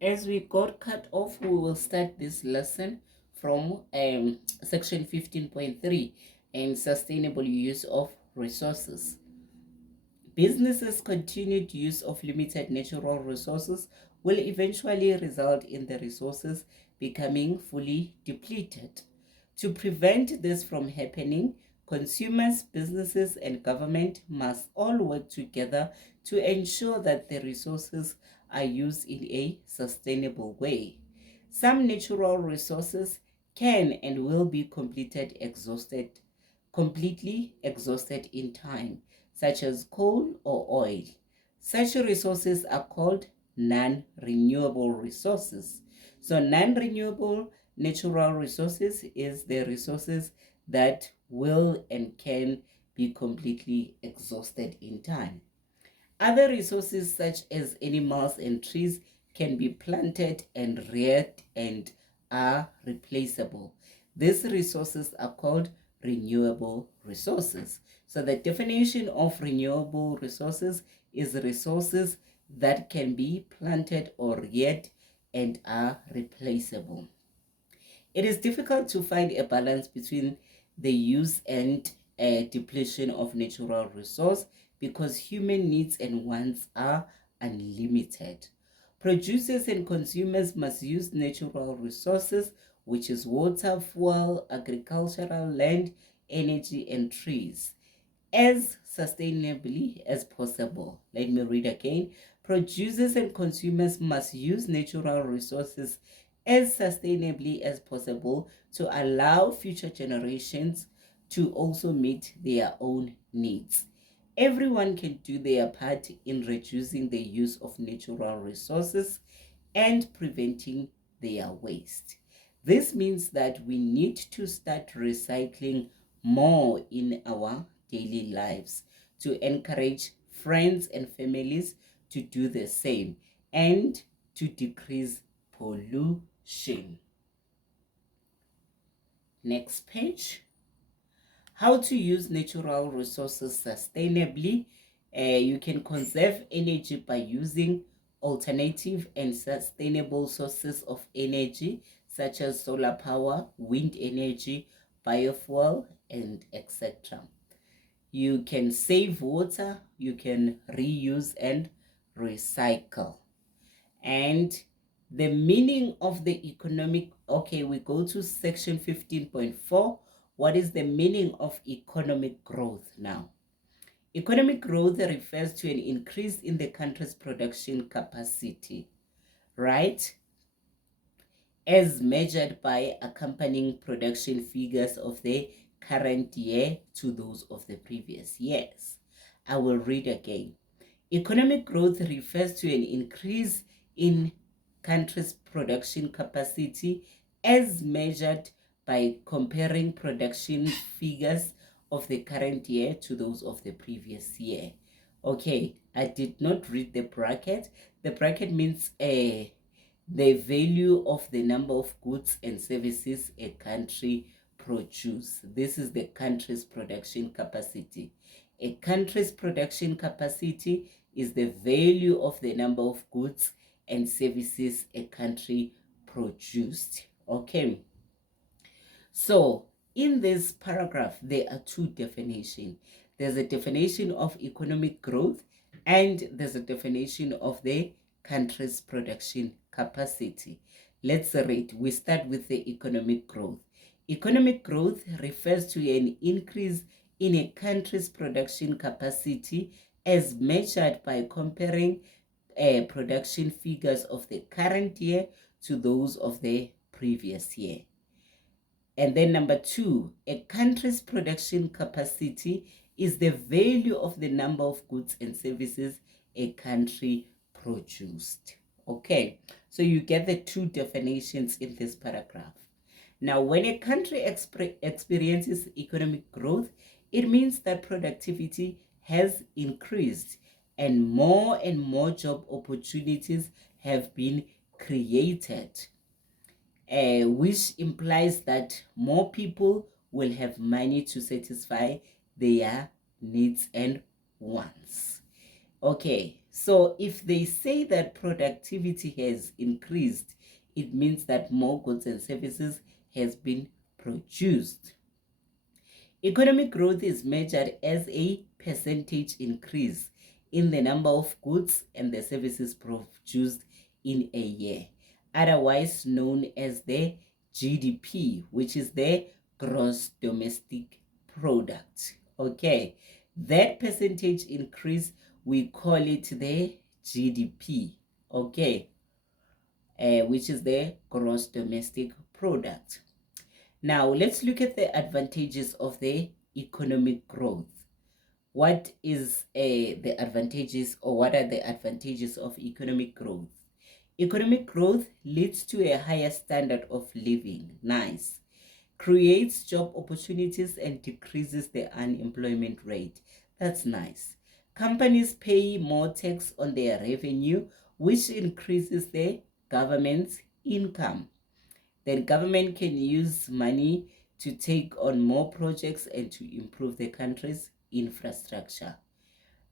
As we got cut off, we will start this lesson from section 15.3 and sustainable use of resources. Businesses' continued use of limited natural resources will eventually result in the resources becoming fully depleted. To prevent this from happening, consumers, businesses, and government must all work together to ensure that the resources are used in a sustainable way. Some natural resources can and will be completely exhausted in time, such as coal or oil. Such resources are called non-renewable resources. So non-renewable natural resources is the resources that will and can be completely exhausted in time. Other resources such as animals and trees can be planted and reared and are replaceable. These resources are called renewable resources. So the definition of renewable resources is resources that can be planted or reared and are replaceable. It is difficult to find a balance between the use and depletion of natural resource because human needs and wants are unlimited. Producers and consumers must use natural resources, which is water, fuel, agricultural land, energy, and trees, as sustainably as possible. Let me read again. Producers and consumers must use natural resources as sustainably as possible to allow future generations to also meet their own needs. Everyone can do their part in reducing the use of natural resources and preventing their waste. This means that we need to start recycling more in our daily lives to encourage friends and families to do the same and to decrease pollution. Next page. How to use natural resources sustainably. You can conserve energy by using alternative and sustainable sources of energy such as solar power, wind energy, biofuel, and etc. You can save water, you can reuse and recycle. And the meaning of the economic, okay, we go to section 15.4. What is the meaning of economic growth now? Economic growth refers to an increase in the country's production capacity, right? As measured by accompanying production figures of the current year to those of the previous years. I will read again. Economic growth refers to an increase in country's production capacity as measured by comparing production figures of the current year to those of the previous year. Okay, I did not read the bracket. The bracket means the value of the number of goods and services a country produce. This is the country's production capacity. A country's production capacity is the value of the number of goods and services a country produced. Okay. So in this paragraph, there are two definitions. There's a definition of economic growth and there's a definition of the country's production capacity. Let's read. We start with the economic growth. Economic growth refers to an increase in a country's production capacity as measured by comparing production figures of the current year to those of the previous year. And then number two, a country's production capacity is the value of the number of goods and services a country produced. Okay, so you get the two definitions in this paragraph. Now, when a country experiences economic growth, it means that productivity has increased and more job opportunities have been created, which implies that more people will have money to satisfy their needs and wants. Okay, So if they say that productivity has increased, it means that more goods and services has been produced. Economic growth is measured as a percentage increase in the number of goods and the services produced in a year, otherwise known as the GDP, which is the gross domestic product. Okay, that percentage increase, we call it the GDP. Okay, which is the gross domestic product. Now, let's look at the advantages of the economic growth. What is the advantages, or what are the advantages of economic growth? Economic growth leads to a higher standard of living. Nice. Creates job opportunities and decreases the unemployment rate. That's nice. Companies pay more tax on their revenue, which increases the government's income. Then government can use money to take on more projects and to improve the country's infrastructure.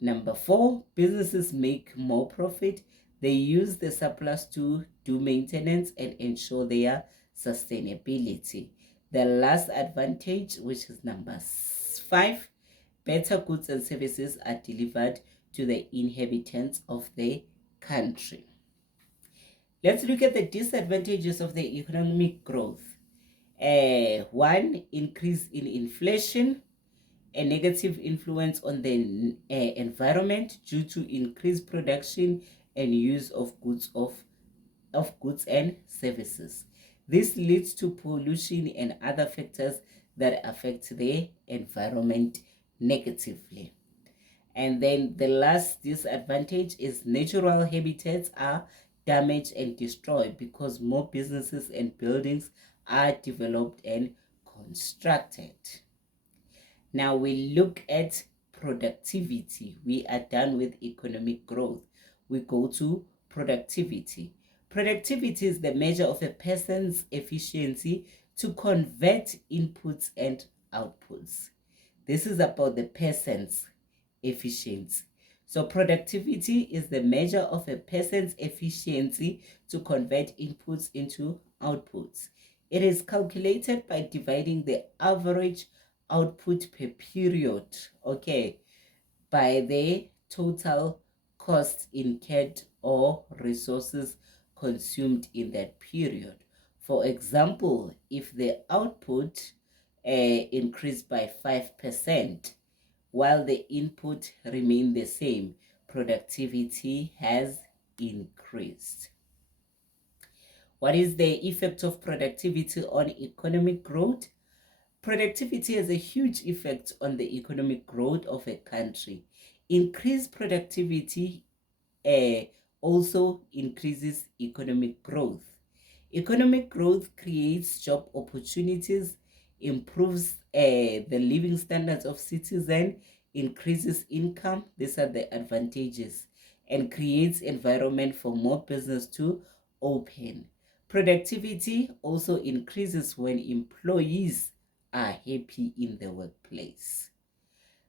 Number 4, businesses make more profit. They use the surplus to do maintenance and ensure their sustainability. The last advantage, which is number 5, better goods and services are delivered to the inhabitants of the country. Let's look at the disadvantages of the economic growth. 1, increase in inflation, a negative influence on the environment due to increased production and use of goods and services. This leads to pollution and other factors that affect the environment negatively. And then the last disadvantage is natural habitats are damaged and destroyed because more businesses and buildings are developed and constructed. Now we look at productivity. We are done with economic growth. We go to productivity. Productivity is the measure of a person's efficiency to convert inputs and outputs. This is about the person's efficiency. So productivity is the measure of a person's efficiency to convert inputs into outputs. It is calculated by dividing the average output per period, okay, by the total cost incurred or resources consumed in that period. For example, if the output increased by 5%, while the input remained the same, productivity has increased. What is the effect of productivity on economic growth? Productivity has a huge effect on the economic growth of a country. Increased productivity also increases economic growth. Economic growth creates job opportunities, improves the living standards of citizens, increases income. These are the advantages, and creates environment for more business to open. Productivity also increases when employees are happy in the workplace.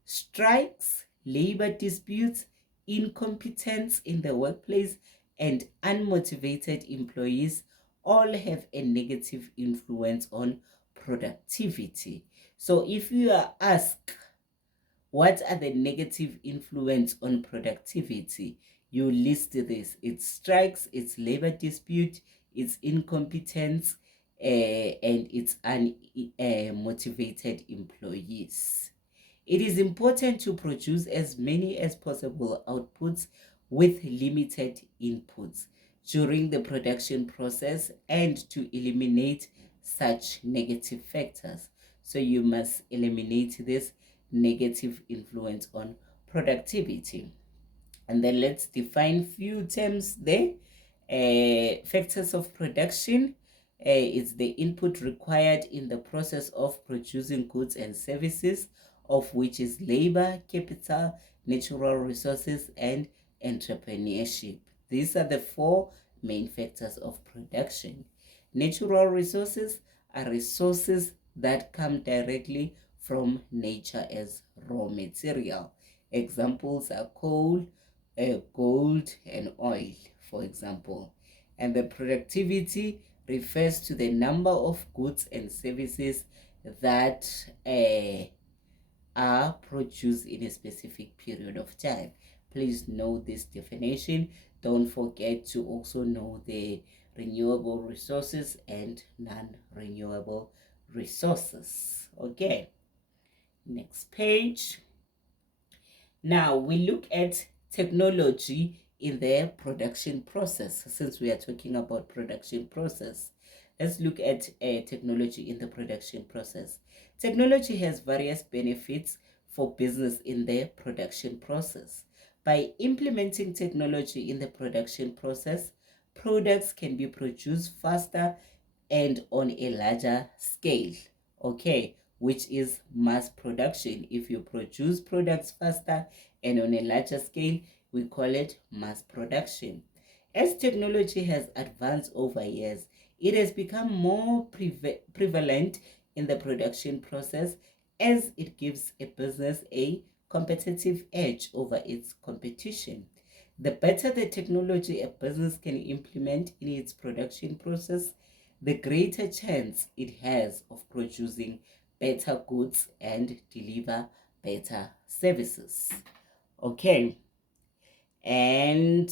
Strikes, labor disputes, incompetence in the workplace, and unmotivated employees all have a negative influence on productivity. So if you are asked, what are the negative influence on productivity? You list this. It's strikes, it's labor dispute, it's incompetence, and it's unmotivated employees. It is important to produce as many as possible outputs with limited inputs during the production process and to eliminate such negative factors. So you must eliminate this negative influence on productivity. And then let's define few terms there. Factors of production is the input required in the process of producing goods and services, of which is labor, capital, natural resources, and entrepreneurship. These are the 4 main factors of production. Natural resources are resources that come directly from nature as raw material. Examples are coal, gold and oil, for example. And the productivity refers to the number of goods and services that are produced in a specific period of time. Please know this definition. Don't forget to also know the renewable resources and non-renewable resources. Okay, next page. Now we look at technology in the production process. Since we are talking about production process, let's look at technology in the production process. Technology has various benefits for business in the production process. By implementing technology in the production process, products can be produced faster and on a larger scale. Okay, which is mass production. If you produce products faster and on a larger scale, we call it mass production. As technology has advanced over years, it has become more prevalent in the production process, as it gives a business a competitive edge over its competition. The better the technology a business can implement in its production process, the greater chance it has of producing better goods and deliver better services. Okay, and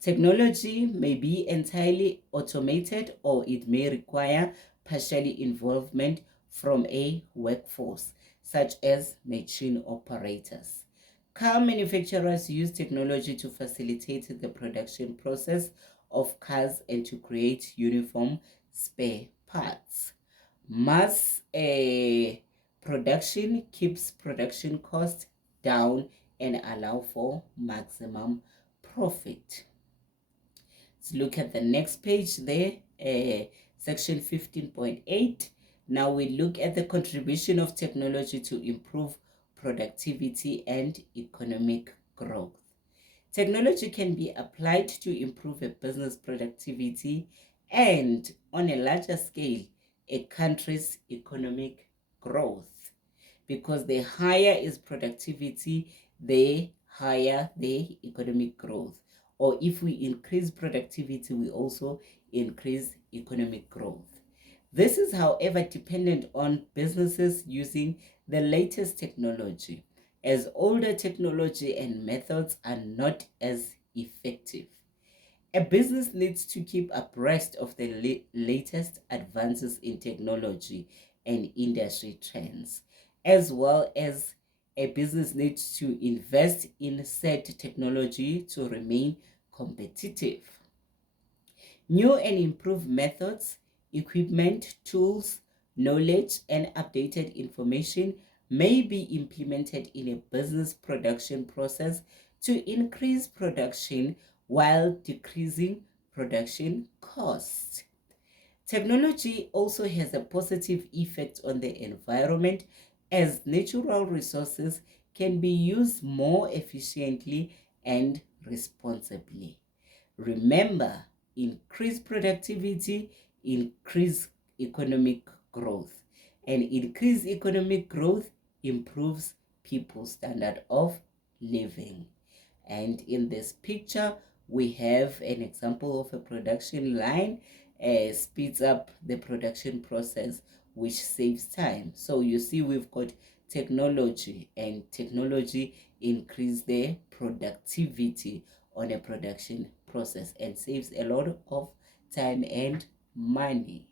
technology may be entirely automated, or it may require partially involvement from a workforce, such as machine operators. Car manufacturers use technology to facilitate the production process of cars and to create uniform spare parts. Mass production keeps production costs down and allow for maximum profit. Let's look at the next page there, section 15.8. Now we look at the contribution of technology to improve productivity and economic growth. Technology can be applied to improve a business productivity and, on a larger scale, a country's economic growth. Because the higher is productivity, the higher the economic growth. Or if we increase productivity, we also increase economic growth. This is, however, dependent on businesses using the latest technology, as older technology and methods are not as effective. A business needs to keep abreast of the latest advances in technology and industry trends, as well as a business needs to invest in said technology to remain competitive. New and improved methods, equipment, tools, knowledge, and updated information may be implemented in a business production process to increase production while decreasing production costs. Technology also has a positive effect on the environment, as natural resources can be used more efficiently and responsibly. Remember, increased productivity, increase economic growth, and increased economic growth improves people's standard of living. And in this picture, we have an example of a production line, speeds up the production process, which saves time. So you see, we've got technology, and technology increase the productivity on a production process and saves a lot of time and money.